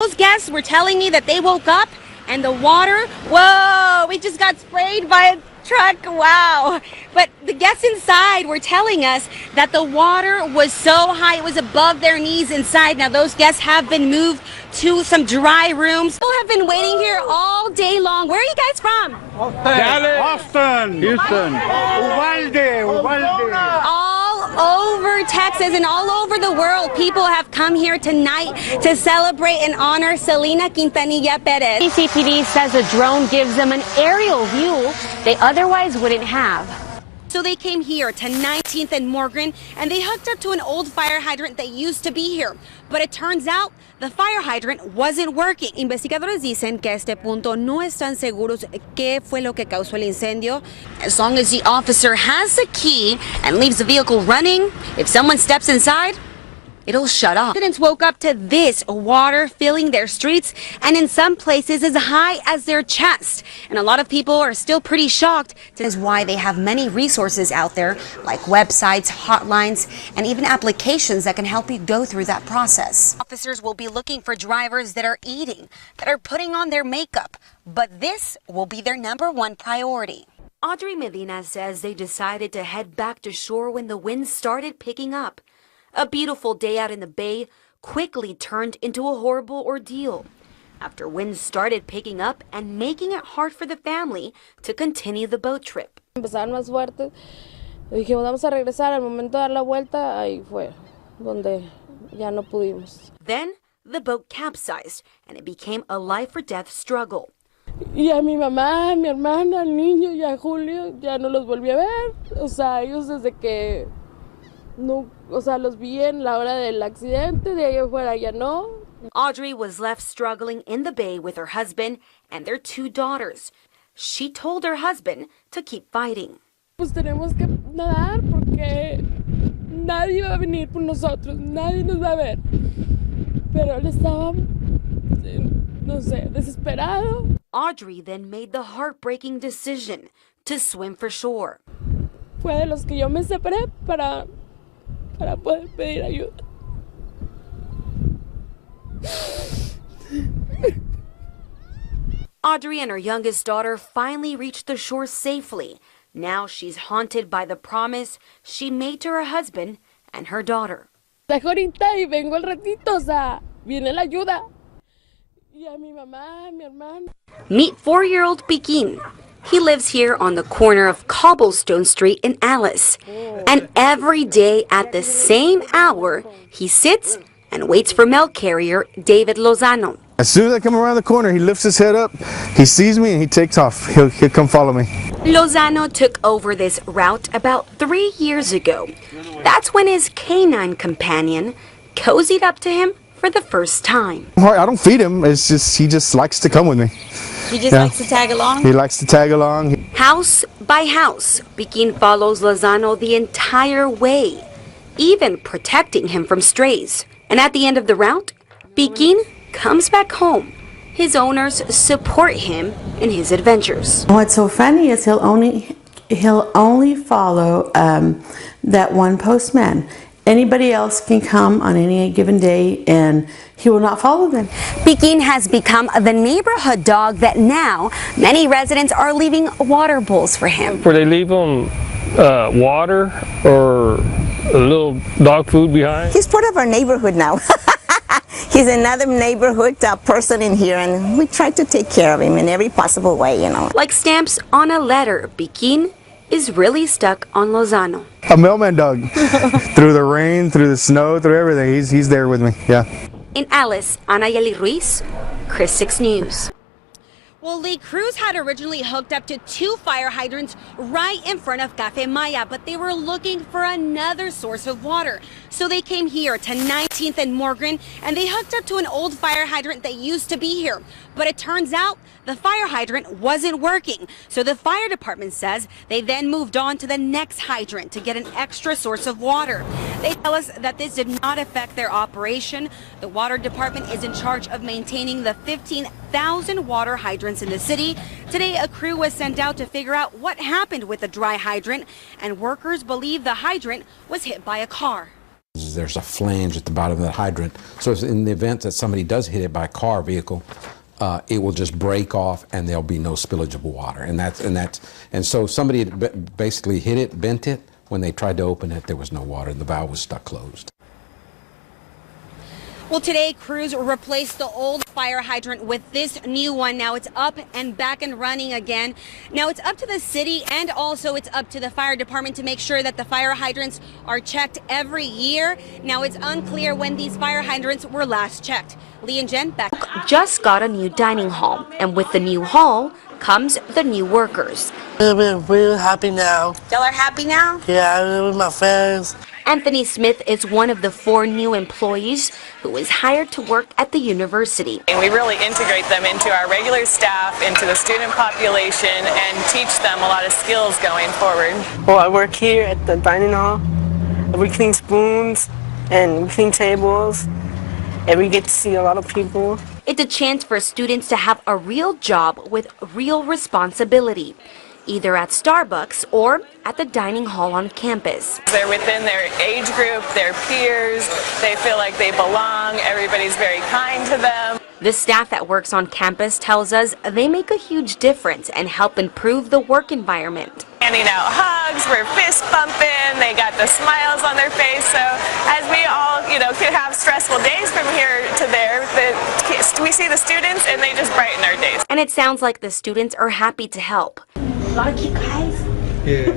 Those guests were telling me that they woke up and the water, whoa, we just got sprayed by a truck, wow. But the guests inside were telling us that the water was so high, it was above their knees inside. Now those guests have been moved to some dry rooms. People have been waiting here all day long. Where are you guys from? Austin, Houston, Uvalde. All over Texas and all over the world, people have come here tonight to celebrate and honor Selena Quintanilla Perez. CCPD says a drone gives them an aerial view they otherwise wouldn't have. So they came here to 19th and Morgan and they hooked up to an old fire hydrant that used to be here. But it turns out the fire hydrant wasn't working. Investigadores dicen que a este punto no están seguros qué fue lo que causó el incendio. As long as the officer has the key and leaves the vehicle running, if someone steps inside, it'll shut off. Residents woke up to this water filling their streets and in some places as high as their chest. And a lot of people are still pretty shocked. This is why they have many resources out there like websites, hotlines, and even applications that can help you go through that process. Officers will be looking for drivers that are eating, that are putting on their makeup, but this will be their #1 priority. Audrey Medina says they decided to head back to shore when the wind started picking up. A beautiful day out in the bay quickly turned into a horrible ordeal after winds started picking up and making it hard for the family to continue the boat trip. Empezaron más fuertes. Dijimos, vamos a regresar. Al momento de dar la vuelta, ahí fue donde ya no pudimos. Then the boat capsized and it became a life-or-death struggle. Y a mi mamá, a mi hermana, al niño y a Julio ya no los volví a ver. O sea, ellos desde que no, o sea, los vi en la hora del accidente, de ahí afuera ya no. Audrey was left struggling in the bay with her husband and their 2 daughters. She told her husband to keep fighting. Pues tenemos que nadar porque nadie va a venir por nosotros, nadie nos va a ver. Pero él estaba, no sé, desesperado. Audrey then made the heartbreaking decision to swim for shore. Fue de los que yo me separé para poder pedir ayuda. Audrey and her youngest daughter finally reached the shore safely. Now she's haunted by the promise she made to her husband and her daughter. Dejo ahorita y vengo al ratito, o sea, viene la ayuda. Y a mi mamá, a mi hermana. Meet 4-year-old Piquín. He lives here on the corner of Cobblestone Street in Alice. And every day at the same hour, he sits and waits for mail carrier David Lozano. As soon as I come around the corner, he lifts his head up, he sees me, and he takes off. He'll come follow me. Lozano took over this route about 3 years ago. That's when his canine companion cozied up to him for the first time. I don't feed him. It's just he just likes to come with me. He just likes to tag along? He likes to tag along. House by house, Piquín follows Lozano the entire way, even protecting him from strays. And at the end of the route, Piquín comes back home. His owners support him in his adventures. What's so funny is he'll only follow that one postman. Anybody else can come on any given day and he will not follow them. Piquín has become the neighborhood dog that now many residents are leaving water bowls for him. Where they leave them water or a little dog food behind. He's part of our neighborhood now. He's another neighborhood person in here, and we try to take care of him in every possible way, you know. Like stamps on a letter, Piquín is really stuck on Lozano. A mailman dog. Through the rain, through the snow, through everything. He's there with me, yeah. In Alice, Anayeli Ruiz, Chris 6 News. Well, Lee, crews had originally hooked up to 2 fire hydrants right in front of Cafe Maya, but they were looking for another source of water. So they came here to 19th and Morgan, and they hooked up to an old fire hydrant that used to be here. But it turns out the fire hydrant wasn't working. So the fire department says they then moved on to the next hydrant to get an extra source of water. They tell us that this did not affect their operation. The water department is in charge of maintaining the 15,000 water hydrants in the city. Today, a crew was sent out to figure out what happened with the dry hydrant, and workers believe the hydrant was hit by a car. There's a flange at the bottom of the hydrant, so in the event that somebody does hit it by a car vehicle, it will just break off and there'll be no spillage of water. And so somebody basically hit it, bent it. When they tried to open it, there was no water. The valve was stuck closed. Well, today, crews replaced the old fire hydrant with this new one. Now it's up and back and running again. Now it's up to the city and also it's up to the fire department to make sure that the fire hydrants are checked every year. Now it's unclear when these fire hydrants were last checked. Lee and Jen, back. Just got a new dining hall, and with the new hall comes the new workers. We're happy now. Y'all are happy now? Yeah, I'm with my friends. Anthony Smith is one of the 4 new employees who was hired to work at the university. And we really integrate them into our regular staff, into the student population, and teach them a lot of skills going forward. Well, I work here at the dining hall. We clean spoons and we clean tables, and we get to see a lot of people. It's a chance for students to have a real job with real responsibility, either at Starbucks or at the dining hall on campus. They're within their age group, their peers, they feel like they belong, everybody's very kind to them. The staff that works on campus tells us they make a huge difference and help improve the work environment. Handing out hugs, we're fist bumping, they got the smiles on their face, so as we all, could have stressful days from here to there, we see the students and they just brighten our days. And it sounds like the students are happy to help. A lot of cute guys. Yeah.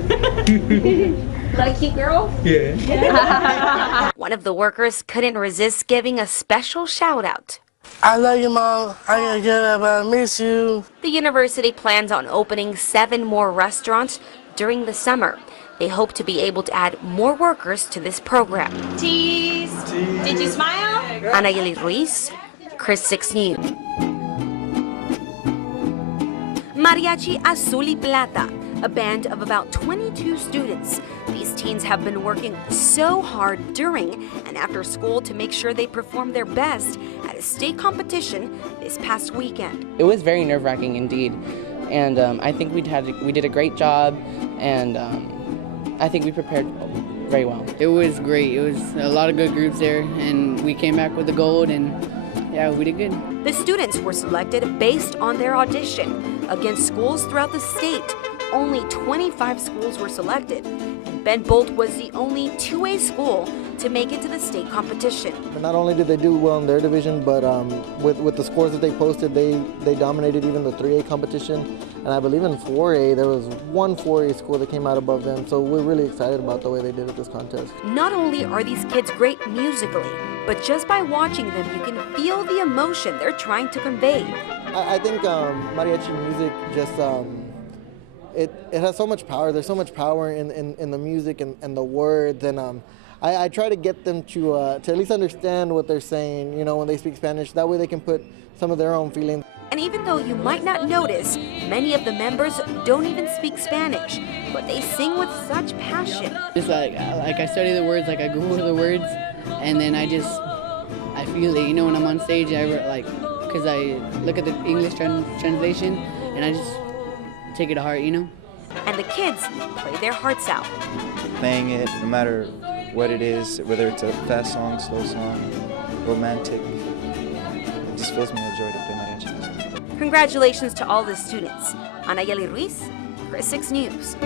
A lot of cute girls. Yeah. One of the workers couldn't resist giving a special shout out. I love you, Mom. I'm gonna get up. I miss you. The university plans on opening 7 more restaurants during the summer. They hope to be able to add more workers to this program. Cheese. Did you smile? Anayeli Ruiz, Chris 6 News. Mariachi Azul y Plata, a band of about 22 students. These teens have been working so hard during and after school to make sure they perform their best at a state competition this past weekend. It was very nerve-wracking indeed, and I think we did a great job, and I think we prepared very well. It was great. It was a lot of good groups there, and we came back with the gold, and yeah, we did good. The students were selected based on their audition against schools throughout the state. Only 25 schools were selected, and Ben Bolt was the only 2A school to make it to the state competition. Not only did they do well in their division, but with the scores that they posted, they dominated even the 3A competition. And I believe in 4A, there was one 4A school that came out above them, so we're really excited about the way they did at this contest. Not only are these kids great musically, but just by watching them, you can feel the emotion they're trying to convey. I think mariachi music just, it has so much power. There's so much power in the music and the words, and I try to get them to at least understand what they're saying, when they speak Spanish. That way they can put some of their own feelings. And even though you might not notice, many of the members don't even speak Spanish, but they sing with such passion. Just like I study the words, like I Google the words, and then I feel it, when I'm on stage, because I look at the English translation, and I just take it to heart, And the kids play their hearts out. Playing it, no matter what it is, whether it's a fast song, slow song, romantic, it just fills me with joy to play mariachi music. Congratulations to all the students. Anayeli Ruiz, Chris 6 News.